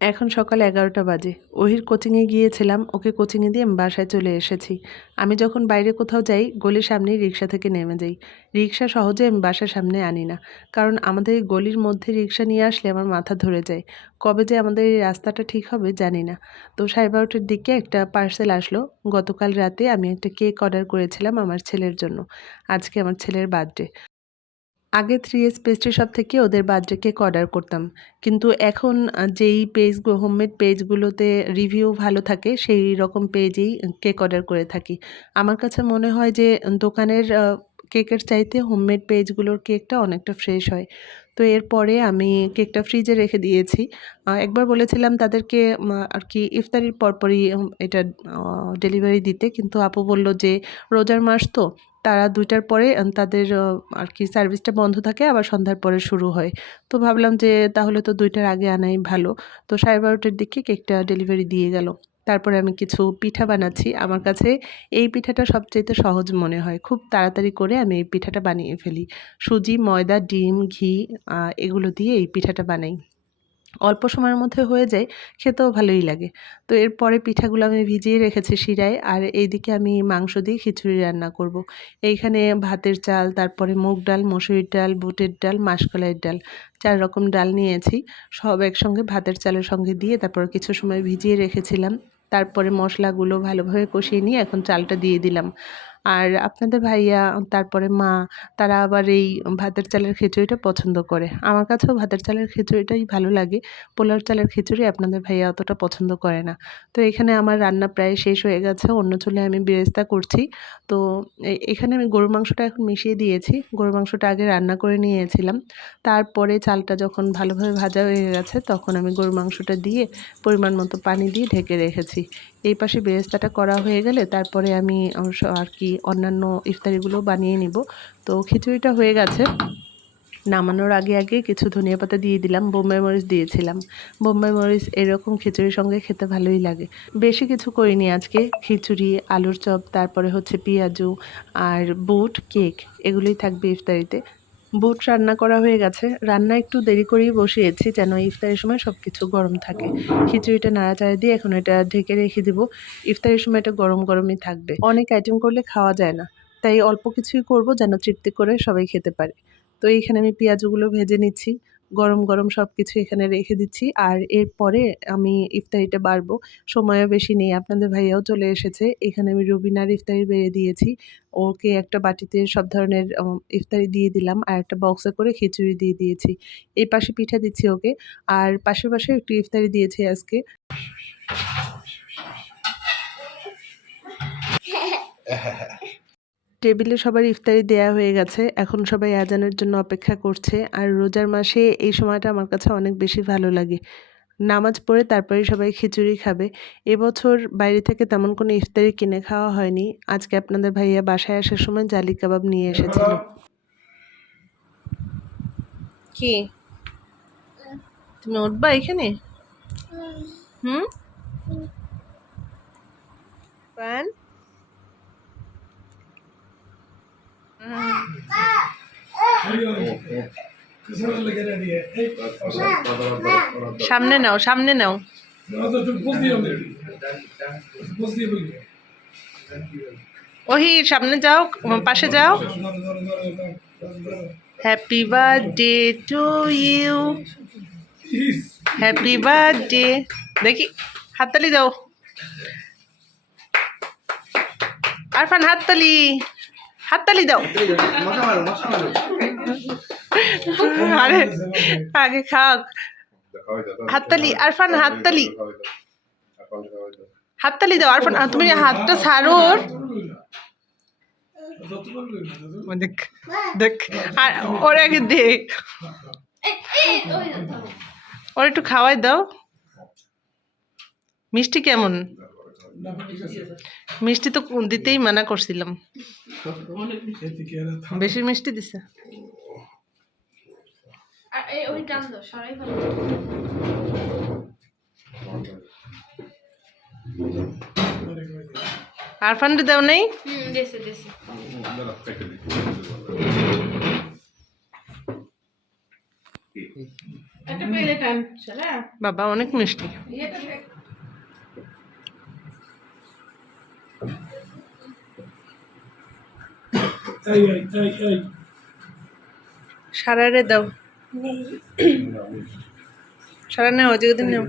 এখন সকাল ১১টা বাজে। ওহির কোচিংয়ে গিয়েছিলাম। ওকে কোচিংয়ে দিয়ে আমি বাসায় চলে এসেছি। আমি যখন বাইরে কোথাও যাই, গলির সামনেই রিক্সা থেকে নেমে যাই। রিক্সা সহজে আমি বাসার সামনে আনি না। কারণ আমাদের এই গলির মধ্যে রিক্সা নিয়ে আসলে আমার মাথা ধরে যায়। কবে যে আমাদের এই রাস্তাটা ঠিক হবে জানি না। তো 12:30টার দিকে একটা পার্সেল আসলো। গতকাল রাতে আমি একটা কেক অর্ডার করেছিলাম আমার ছেলের জন্য। আজকে আমার ছেলের বার্থডে। আগে 3S পেস্ট্রি শপ থেকে ওদের বার্থডে কেক অর্ডার করতাম। কিন্তু এখন যেই হোমমেড পেজগুলোতে রিভিউ ভালো থাকে সেই রকম পেজেই কেক অর্ডার করে থাকি। আমার কাছে মনে হয় যে দোকানের কেকের চাইতে হোমমেড পেজগুলোর কেকটা অনেকটা ফ্রেশ হয়। তো এরপরে আমি কেকটা ফ্রিজে রেখে দিয়েছি। একবার বলেছিলাম তাদেরকে আর কি ইফতারির পরপরই এটা ডেলিভারি দিতে। কিন্তু আপু বলল যে রোজার মাস তো তারা ২টার পরে তাদের আর কি সার্ভিসটা বন্ধ থাকে আবার সন্ধ্যার পরে শুরু হয়। তো ভাবলাম যে তাহলে তো ২টার আগে আনাই ভালো। তো 12:30টার দিকে কেকটা ডেলিভারি দিয়ে গেল। তারপরে আমি কিছু পিঠা বানাচ্ছি। আমার কাছে এই পিঠাটা সবচাইতে সহজ মনে হয়। খুব তাড়াতাড়ি করে আমি এই পিঠাটা বানিয়ে ফেলি। সুজি, ময়দা, ডিম, ঘি এগুলো দিয়ে এই পিঠাটা বানাই। অল্প সময়ের মধ্যে হয়ে যায়, খেতেও ভালোই লাগে। তো এরপরে পিঠাগুলো আমি ভিজিয়ে রেখেছি শিরায়, আর এইদিকে আমি মাংস দিয়ে খিচুড়ি রান্না করব। এইখানে ভাতের চাল, তারপরে মুগ ডাল, মসুরির ডাল, বুটের ডাল, মাসকলাইয়ের ডাল ৪ রকম ডাল নিয়েছি। সব একসঙ্গে ভাতের চালের সঙ্গে দিয়ে তারপর কিছু সময় ভিজিয়ে রেখেছিলাম। তারপরে মশলাগুলো ভালোভাবে কষিয়ে নিয়ে এখন চালটা দিয়ে দিলাম। আর আপনাদের ভাইয়া, তারপরে মা, তারা আবার এই ভাতের চালের খিচুড়িটা পছন্দ করে। আমার কাছেও ভাতের চালের খিচুড়িটাই ভালো লাগে। পোলাওর চালের খিচুড়ি আপনাদের ভাইয়া অতটা পছন্দ করে না। তো এখানে আমার রান্না প্রায় শেষ হয়ে গেছে। অন্য চুলায় আমি বেরেস্তা করছি। তো এখানে আমি গরুর মাংসটা এখন মিশিয়ে দিয়েছি। গরুর মাংসটা আগে রান্না করে নিয়েছিলাম। তারপরে চালটা যখন ভালোভাবে ভাজা হয়ে গেছে তখন আমি গরুর মাংসটা দিয়ে পরিমাণ মতো পানি দিয়ে ঢেকে রেখেছি। এই পাশে বেরেস্তাটা করা হয়ে গেলে তারপরে আমি আর কি অন্যান্য ইফতারিগুলো বানিয়ে নিব। তো খিচুড়িটা হয়ে গেছে। নামানোর আগে আগে কিছু ধনিয়া পাতা দিয়ে দিলাম, বোম্বাই মরিচ দিয়েছিলাম। বোম্বাই মরিচ এরকম খিচুড়ির সঙ্গে খেতে ভালোই লাগে। বেশি কিছু করিনি আজকে। খিচুড়ি, আলুর চপ, তারপরে হচ্ছে পেঁয়াজু আর বুট, কেক এগুলোই থাকবে ইফতারিতে। বুট রান্না করা হয়ে গেছে। রান্না একটু দেরি করেই বসিয়েছি যেন ইফতারের সময় সব কিছু গরম থাকে। খিচুড়িটা নাড়াচাড়া দিয়ে এখন এটা ঢেকে রেখে দিব। ইফতারের সময় এটা গরম গরমই থাকবে। অনেক আইটেম করলে খাওয়া যায় না। তাই অল্প কিছুই করব যেন তৃপ্তি করে সবাই খেতে পারে। তো এইখানে আমি পেঁয়াজগুলো ভেজে নিচ্ছি। গরম গরম সব কিছু এখানে রেখে দিচ্ছি। আর এরপরে আমি ইফতারিটা বাড়বো। সময়ও বেশি নেই। আপনাদের ভাইয়াও চলে এসেছে। এখানে আমি রুবিনার ইফতারি বেড়ে দিয়েছি। ওকে একটা বাটিতে সব ধরনের ইফতারি দিয়ে দিলাম। আর একটা বক্সে করে খিচুড়ি দিয়ে দিয়েছি। এই পাশে পিঠা দিচ্ছি ওকে। আর পাশে একটু ইফতারি দিয়েছি আজকে। টেবিলে সবার ইফতারি দেয়া হয়ে গেছে। এখন সবাই আজানের জন্য অপেক্ষা করছে। আর রোজার মাসে এই সময়টা আমার কাছে অনেক বেশি ভালো লাগে। নামাজ পড়ে তারপরে সবাই খিচুড়ি খাবে। এবছর বাইরে থেকে তেমন কোনো ইফতারি কিনে খাওয়া হয়নি। আজকে আপনাদের ভাইয়া বাসায় আসার সময় জালি কাবাব নিয়ে এসেছিল। কি? তুমি উঠবা এখানে? হুম? ফ্যান? সামনে নাও, সামনে নাও। ওহি সামনে যাও, পাশে যাও। Happy birthday to you. Happy birthday. দেখি হাততালি দাও। আরফান হাততালি, হাততালি দাও। আরে আগে খাক। হাততালি আরফান, হাততালি, হাততালি দাও আরফান। তুমি হাতটা ছাড়ো। দেখ দেখ, আর ওর আগে দে, ওর একটু খাওয়াই দাও। মিষ্টি কেমন? মিষ্টি তো দিতেই মানা করছিলাম। বেশি মিষ্টি দিছে। আরফান দাও নেই। বাবা অনেক মিষ্টি। সারারে দাও, সারা নেও, যেদিন নেও।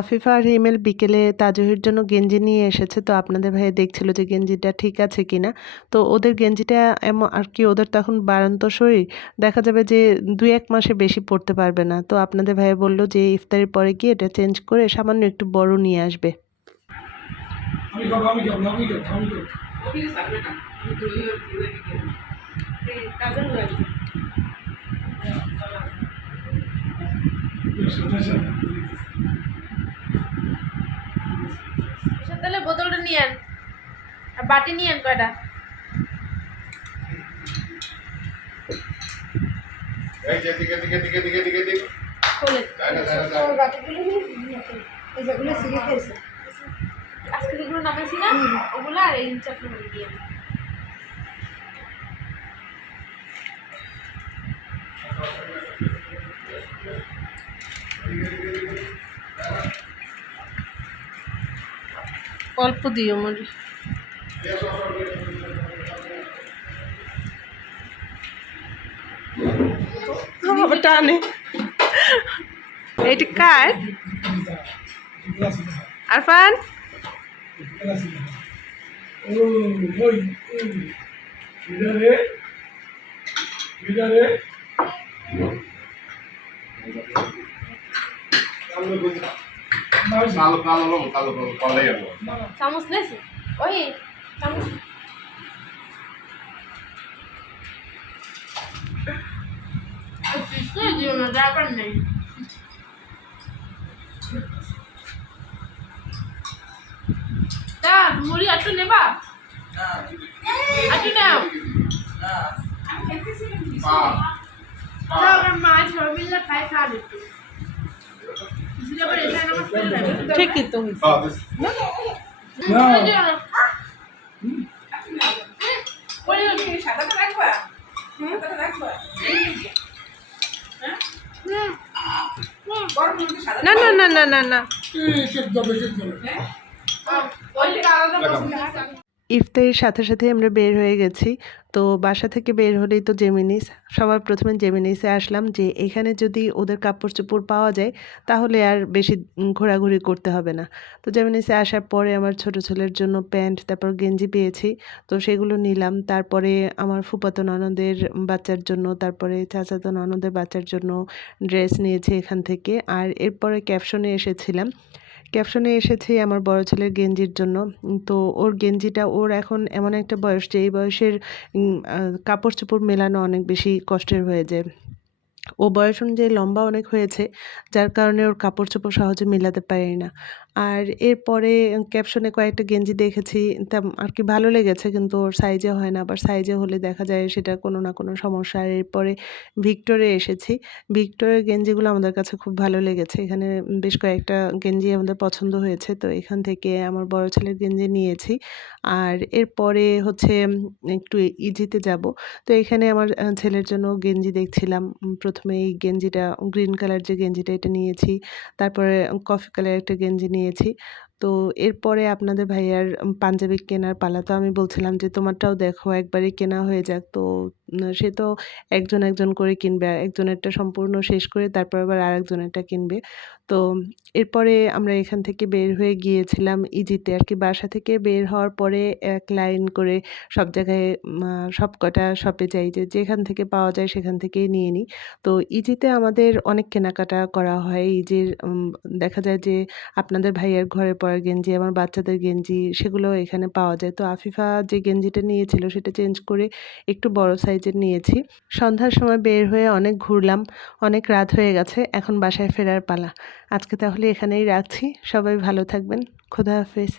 আফিফা আর হিমেল বিকেলে তাজুহির জন্য গেঞ্জি নিয়ে এসেছে, তো আপনাদের ভাইয়া দেখছিল যে গেঞ্জিটা ঠিক আছে কিনা। তো ওদের গেঞ্জিটা এমন আর কি, ওদের তখন বাড়ন্ত শরীর, দেখা যাবে যে 2-1 মাসে বেশি পরতে পারবে না। তো আপনাদের ভাইয়া বললো যে ইফতারের পরে গিয়ে এটা চেঞ্জ করে সামান্য একটু বড় নিয়ে আসবে। তাহলে বোতলটা নিয়ে আন আর বাটি নিয়ে আন কয়টা। আজকে যেগুলো নামাইছি না ওগুলো আর এই চাটনি দিয়ে অল্প দিও মরি। টানে এটি কার? আরফান চামচ নেছে ওই চামচ দিও না, দরকার নেই। তা মুড়ি একটু নেবা? একটু নাও। মাছ মিললে খাই খা দিতে ঠিকই তো না না না না না না। ইফতারির সাথে সাথে আমরা বের হয়ে গেছি। তো বাসা থেকে বের হলেই তো জেমিনিস, সবার প্রথমে জেমিনিসে আসলাম যে এখানে যদি ওদের কাপড় চোপড় পাওয়া যায় তাহলে আর বেশি ঘোরাঘুরি করতে হবে না। তো জেমিনিসে আসার পরে আমার ছোট ছেলের জন্য প্যান্ট তারপর গেঞ্জি পেয়েছি, তো সেগুলো নিলাম। তারপরে আমার ফুফাতো ননদের বাচ্চার জন্য, তারপরে চাচাতো ননদের বাচ্চার জন্য ড্রেস নিয়েছি এখান থেকে। আর এরপরে ক্যাপশনে এসেছিলাম, ক্যাপশনে এসেছে আমার বড় ছেলের গেঞ্জির জন্য। তো ওর গেঞ্জিটা, ওর এখন এমন একটা বয়স যে এই বয়সের কাপড় চোপড় মেলানো অনেক বেশি কষ্টের হয়ে যায়। ও বয়স অনুযায়ী লম্বা অনেক হয়েছে, যার কারণে ওর কাপড় চোপড় সহজে মেলাতে পারি না। আর এরপরে ক্যাপশনে কয়েকটা গেঞ্জি দেখেছি, তা আর কি ভালো লেগেছে, কিন্তু ওর সাইজে হয় না, আবার সাইজে হলে দেখা যায় সেটা কোনো না কোনো সমস্যা। আর এরপরে ভিক্টরে এসেছি, ভিক্টরের গেঞ্জিগুলো আমাদের কাছে খুব ভালো লেগেছে। এখানে বেশ কয়েকটা গেঞ্জি আমাদের পছন্দ হয়েছে, তো এখান থেকে আমার বড় ছেলের গেঞ্জি নিয়েছি। আর এরপরে হচ্ছে একটু ইজিতে যাব। তো এখানে আমার ছেলের জন্য গেঞ্জি দেখছিলাম। প্রথমে এই গেঞ্জিটা, গ্রিন কালার যে গেঞ্জিটা, এটা নিয়েছি। তারপরে কফি কালার একটা গেঞ্জি নিয়েছি। তো এরপরে আপনাদের ভাইয়ার পাঞ্জাবি কেনার পালা। তো আমি বলছিলাম যে তোমারটাও দেখো, একবারেই কেনা হয়ে যাক। তো সে তো একজন একজন করে কিনবে, একজনেরটা সম্পূর্ণ শেষ করে তারপর আবার আরেকজনেরটা কিনবে। তো এরপরে আমরা এখান থেকে বের হয়ে গিয়েছিলাম ইজিতে, আর কি বাসা থেকে বের হওয়ার পরে এক লাইন করে সব জায়গায় সবকটা শপে যাই, যে যেখান থেকে পাওয়া যায় সেখান থেকেই নিয়ে নিই। তো ইজিতে আমাদের অনেক কেনাকাটা করা হয়। ইজির দেখা যায় যে আপনাদের ভাইয়ের ঘরে পরা গেঞ্জি, আমার বাচ্চাদের গেঞ্জি, সেগুলো এখানে পাওয়া যায়। তো আফিফা যে গেঞ্জিটা নিয়েছিল সেটা চেঞ্জ করে একটু বড় সাইজের নিয়েছি। সন্ধ্যার সময় বের হয়ে অনেক ঘুরলাম, অনেক রাত হয়ে গেছে, এখন বাসায় ফেরার পালা। আজকে তাহলে এখানেই রাখছি, সবাই ভালো থাকবেন, খোদা হাফেজ।